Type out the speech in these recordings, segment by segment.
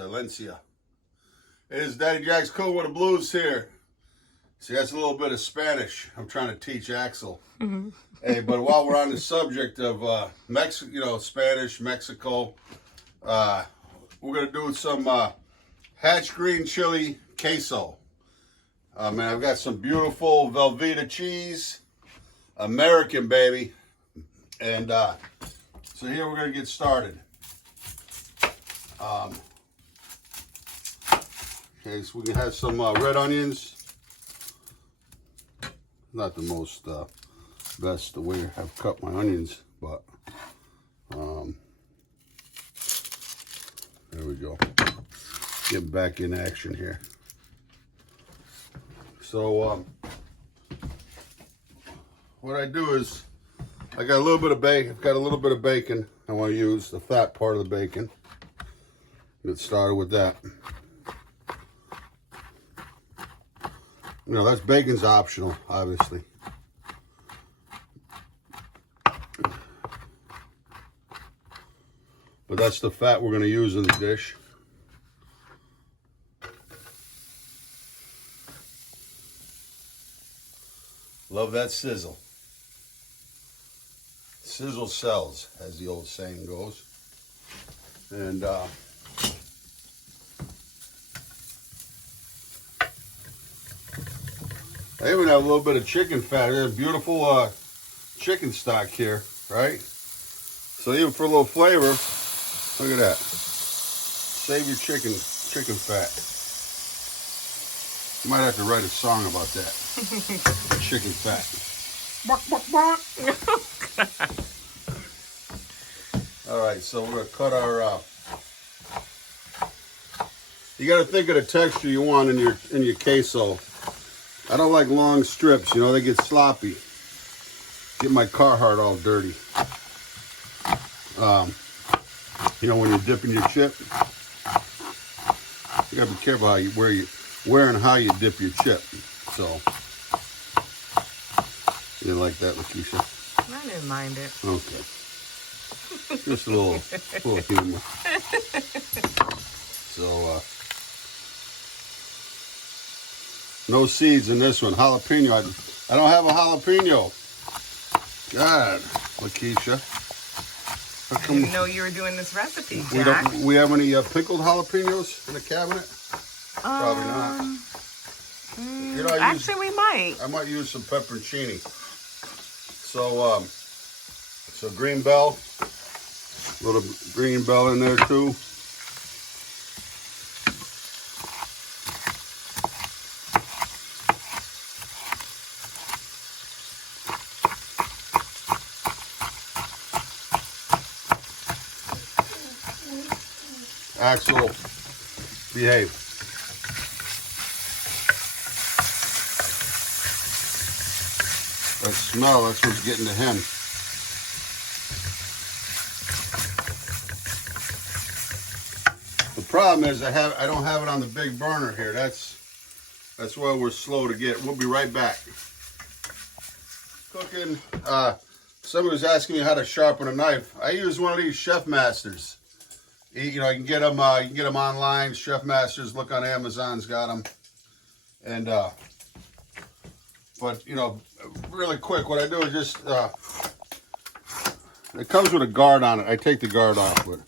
Silencia. It is Daddy Jack's Cool with the Blues here. See, that's a little bit of Spanish. I'm trying to teach Axel. Hey, but while we're on the subject of Spanish, Mexico, we're gonna do some hatch green chili queso. Man, I've got some beautiful Velveeta cheese, American baby, and so here we're gonna get started. Okay, so we can have some red onions. Not the most best the way I've cut my onions, but there we go. Getting back in action here. So what I do is I got a little bit of bacon. I've got a little bit of bacon. I want to use the fat part of the bacon. Get started with that. You know, that's bacon's optional, obviously. But that's the fat we're going to use in the dish. Love that sizzle. Sizzle sells, as the old saying goes. And I even have a little bit of chicken fat. There's beautiful chicken stock here, right? So even for a little flavor, look at that. Save your chicken fat. You might have to write a song about that. Chicken fat. All right, so we're gonna cut our. You got to think of the texture you want in your queso. I don't like long strips, you know, they get sloppy. Get my Carhartt all dirty. You know, when you're dipping your chip, you gotta be careful where and how you dip your chip. So, you like that, Lakeisha? I didn't mind it. Okay. Just a little humor. So, no seeds in this one. Jalapeno. I don't have a jalapeno. God, Lakeisha. I didn't know you were doing this recipe, Jack. We have any pickled jalapenos in the cabinet? Probably not. You know, Actually, we might. I might use some pepperoncini. So, green bell. A little green bell in there too. Axel, behave. That smell, that's what's getting to him. The problem is I don't have it on the big burner here. That's why we're slow to get. We'll be right back. Cooking. Somebody was asking me how to sharpen a knife. I use one of these Chef Masters. You know, you can get them online. Chef Masters, look on Amazon's got them. And but you know, really quick, what I do is just it comes with a guard on it. I take the guard off, but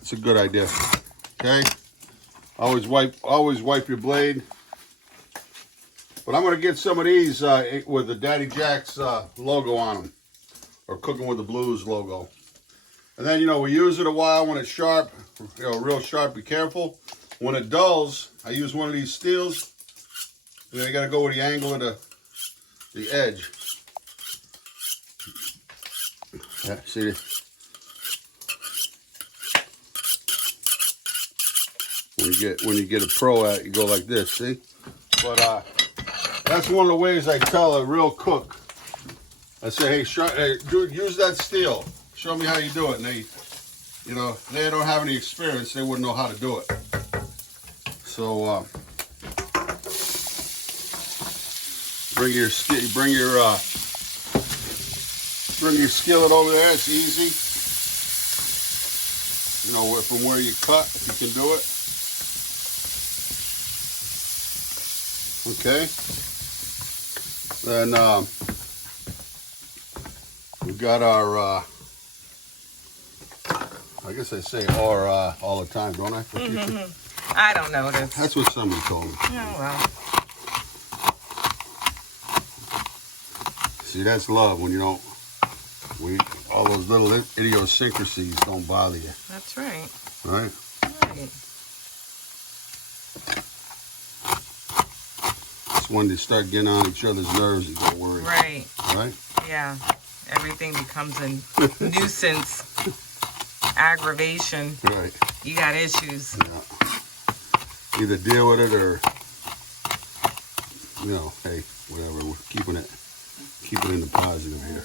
it's a good idea. Okay, always wipe your blade. But I'm gonna get some of these with the Daddy Jack's logo on them, or Cooking with the Blues logo. And then, you know, we use it a while when it's sharp, you know, real sharp, be careful. When it dulls, I use one of these steels. You know, you gotta go with the angle of the edge. Yeah, see? When you get a pro at it, you go like this, see? But that's one of the ways I tell a real cook. I say, hey, dude, use that steel. Show me how you do it. And they don't have any experience. They wouldn't know how to do it. So bring your skillet over there. It's easy. You know, from where you cut, you can do it. Okay. Then we've got our, I guess I say "or" all the time, don't I? I don't notice. That's what somebody told me. Oh, well. See, that's love when you don't, all those little idiosyncrasies don't bother you. That's right. Right? Right. It's when they start getting on each other's nerves, you get worried. Right. Right? Yeah. Everything becomes a nuisance, aggravation. Right. You got issues. Yeah. Either deal with it or, you know, hey, whatever. We're keeping it in the positive here.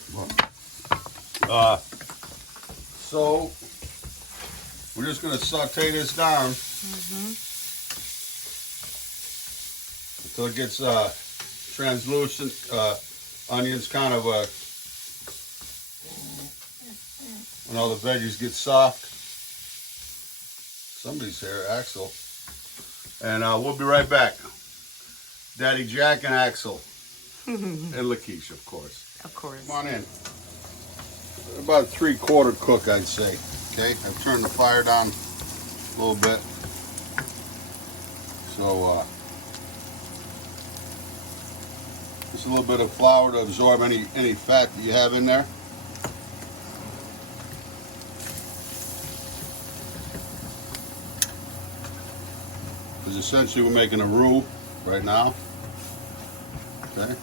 But, so we're just gonna saute this down until it gets translucent. Onions kind of when all the veggies get soft. Somebody's here, Axel. And we'll be right back. Daddy Jack and Axel. And Lakeisha, of course. Of course. Come on in. About 3/4 cook, I'd say. Okay, I've turned the fire down a little bit. So, just a little bit of flour to absorb any fat that you have in there. Because essentially we're making a roux right now. Okay.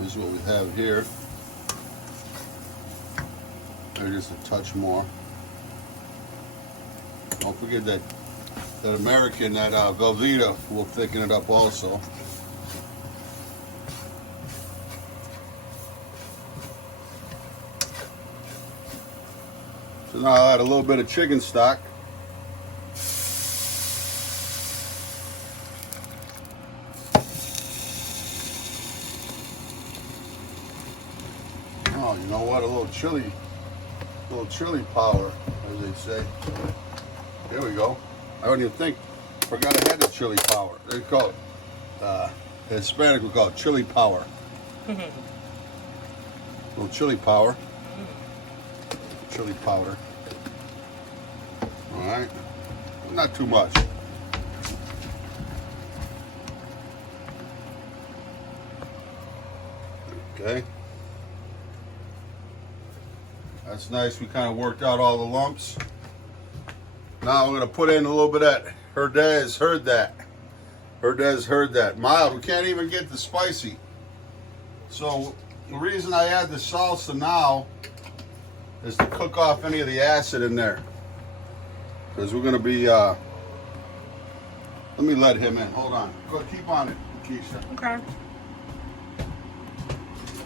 This is what we have here. Maybe just a touch more. Don't forget that American, that Velveeta, will thicken it up also. So now I'll add a little bit of chicken stock. Oh, you know what? A little chili power, as they say. There we go. I don't even think, forgot I had the chili power. They call it, Hispanic we call it chili power. Little chili power. Chili powder. All right. Not too much. Okay. That's nice. We kind of worked out all the lumps. Now we're going to put in a little bit of that. Herdez heard that. Herdez heard that. Mild. We can't even get the spicy. So the reason I add the salsa now is to cook off any of the acid in there. Because we're going to be, let me let him in. Hold on. Go, keep on it, Keisha. Okay.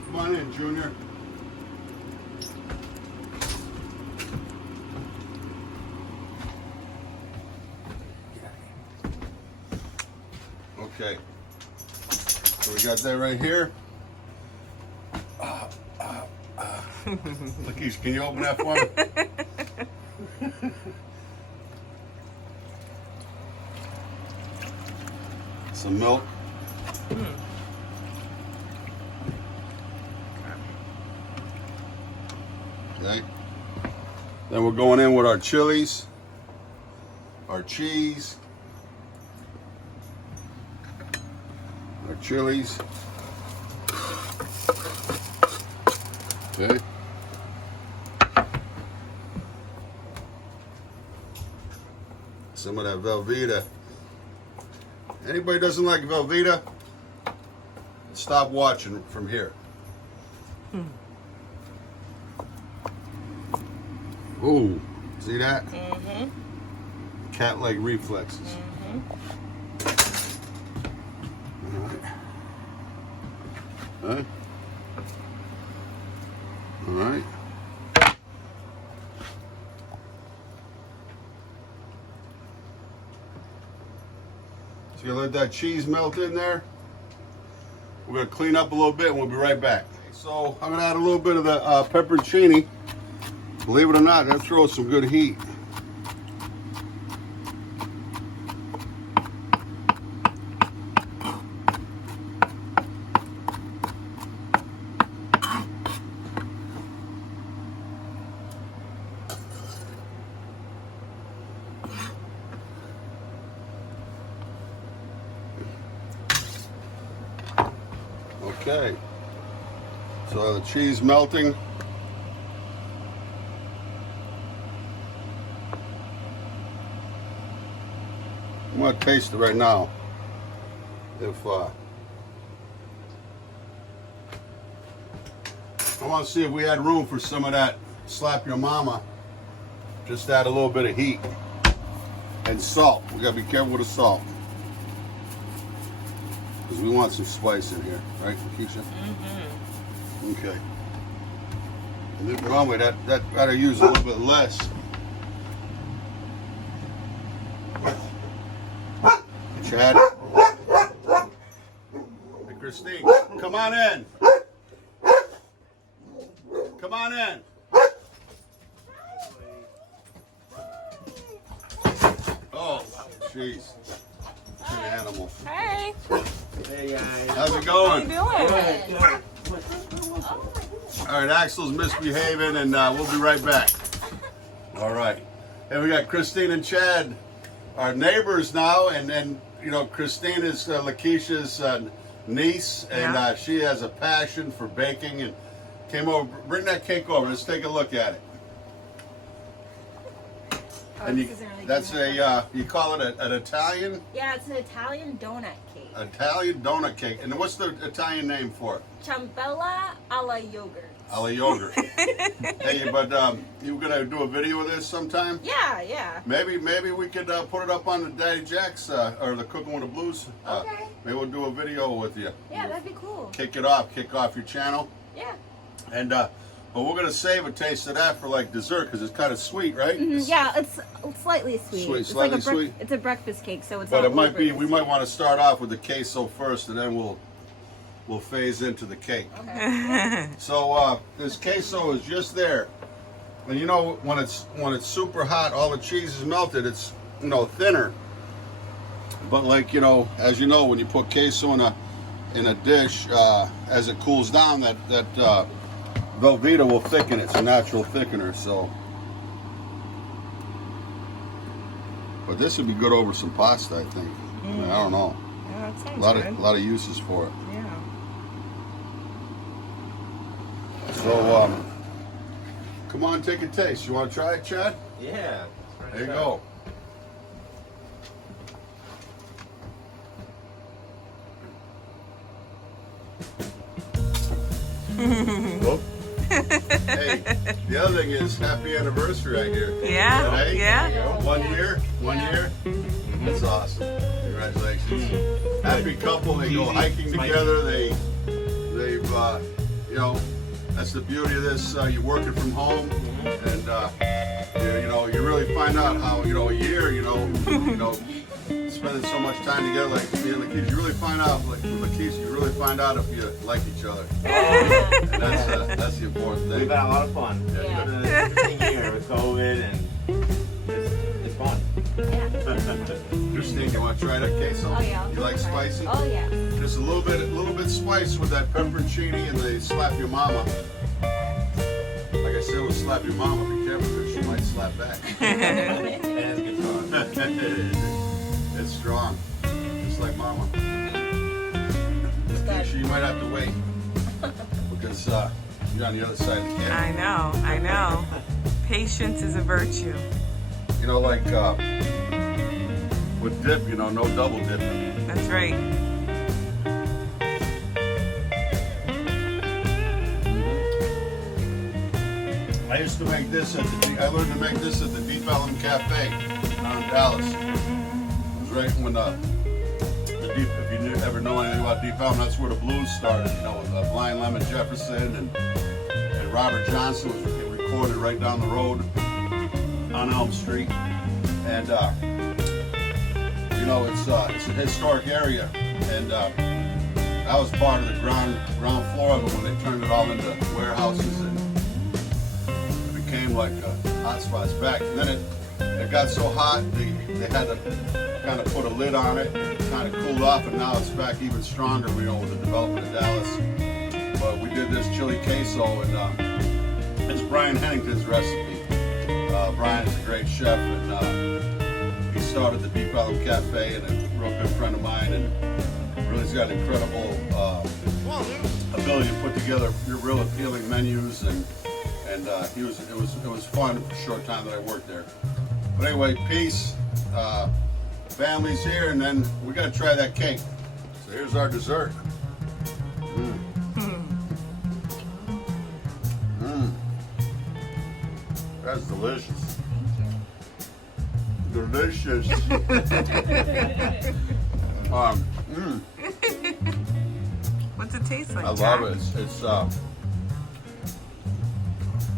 Come on in, Junior. Okay. So we got that right here. Lakeisha, can you open that for me? Some milk. Okay. Then we're going in with our chilies, our cheese, our chilies. Okay. Some of that Velveeta. Anybody doesn't like Velveeta, stop watching from here. Ooh, see that? Mm-hmm. Cat-like reflexes. Mm-hmm. All right. All right. So you let that cheese melt in there. We're gonna clean up a little bit and we'll be right back. So I'm gonna add a little bit of the pepperoncini. Believe it or not, that throws some good heat. Okay. So the cheese melting. I'm gonna taste it right now. If I want to see if we had room for some of that slap your mama. Just add a little bit of heat and salt. We gotta be careful with the salt because we want some spice in here, right, Keisha? Mm-hmm. Okay. And then normally that gotta use a little bit less. Chad. Hey, Christine, come on in. Come on in. Oh, jeez. An animal. Hey. Hey guys. How's it How you going? doing? All right, Axel's misbehaving, and we'll be right back. All right. And we got Christine and Chad, our neighbors now, and you know, Christine is Lakeisha's niece, and Yeah. she has a passion for baking, and came over. Bring that cake over. Let's take a look at it. And you, that's a you call it an Italian? Yeah, it's an Italian donut cake. Italian donut cake. And what's the Italian name for it? Ciambella alla yogurt. Alla yogurt. Hey, but you gonna do a video of this sometime? Yeah. Maybe we could put it up on the Daddy Jack's or the Cooking with the Blues. Okay. Maybe we'll do a video with you. Yeah, that'd be cool. Kick off your channel. Yeah. And but we're gonna save a taste of that for like dessert because it's kind of sweet, right? Yeah, it's slightly sweet. Sweet, it's slightly like sweet. It's a breakfast cake, so it's But not it might be. overly We might want to start off with the queso first, and then we'll phase into the cake. Okay. So this queso is just there, and you know when it's super hot, all the cheese is melted. It's thinner. But like as you know, when you put queso in a dish, as it cools down, that Velveeta will thicken it. It's a natural thickener. So, but this would be good over some pasta, I think. I mean, I don't know. Yeah, that sounds A good. lot of uses for it. Yeah. So, come on, take a taste. You want to try it, Chad? Yeah. There you go. Whoop. Hey, the other thing is happy anniversary right here. Yeah, Today, yeah. 1 year, 1 year. That's awesome. Congratulations. Happy couple. They go hiking together. They've that's the beauty of this. You're working from home, and you really find out how a year, spending so much time together, like me and Lakeisha, you really find out, like with Lakeisha, you really find out if you like each other. And that's the important thing. We've had a lot of fun. Yeah. It's been an interesting year with COVID, and it's fun. Christine, you want to try that queso? Oh yeah. You like spicy? Oh yeah. Just a little bit spice with that pepperoncini and the slap your mama. Like I said with slap your mama, be careful because she might slap back. And it's good fun. It's strong, just like mama. Good. You might have to wait because you're on the other side of the camera. I know. Patience is a virtue. Like with dip, no double dipping. That's right. I used to make this I learned to make this at the Deep Ellum Cafe down in Dallas. It was right when the Deep, if you ever know anything about Deep Ellum, that's where the blues started, with Blind Lemon Jefferson and Robert Johnson was recorded right down the road on Elm Street. And it's a historic area, and I was part of the ground floor of it when they turned it all into warehouses, and it became like hot spots back. And then it got so hot they had to kind of put a lid on it. It kind of cooled off, and now it's back even stronger. With the development of Dallas. But we did this chili queso, and it's Brian Hennington's recipe. Brian is a great chef, and he started the Deep Ellum Cafe, and a real good friend of mine, and really has got an incredible ability to put together real appealing menus, and it was fun for the short time that I worked there. But anyway, peace. Family's here, and then we gotta try that cake. So here's our dessert. That's delicious. Delicious. What's it taste like? I Jack? love it.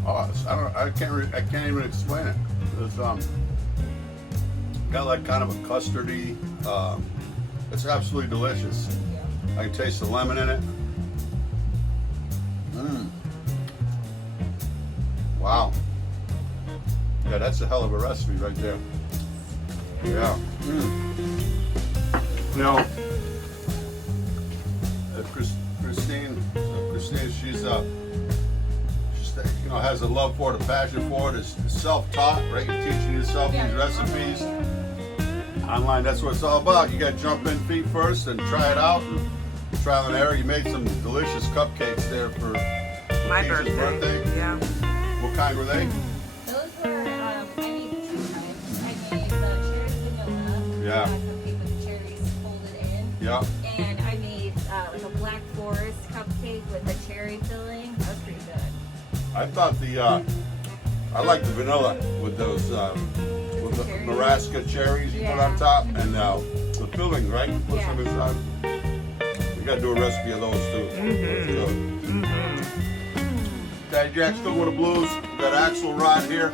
I can't even explain it. It's got like kind of a custardy. It's absolutely delicious. I can taste the lemon in it. Wow. Yeah, that's a hell of a recipe right there. Yeah. You know, Christine, she's has a love for it, a passion for it. It's self-taught, right? You're teaching yourself these recipes online. That's what it's all about. You got to jump in feet first and try it out. And trial and error. You made some delicious cupcakes there for My Keisha's birthday. Yeah. What kind were they? Those were, I made two types. I made the cherry vanilla. Yeah. Cupcake with the cherries folded in. Yeah. And I made like a black forest cupcake with a cherry filling. That was pretty good. I thought I like the vanilla with those with the Cherries. Nebraska cherries you put on top, and the filling, right? Put some inside. We got to do a recipe of those too. Daddy Jack still with the blues. We got Axel Rod here.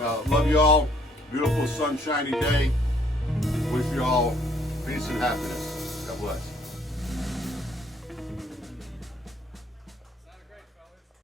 Love you all. Beautiful sunshiny day. Wish you all peace and happiness. God bless.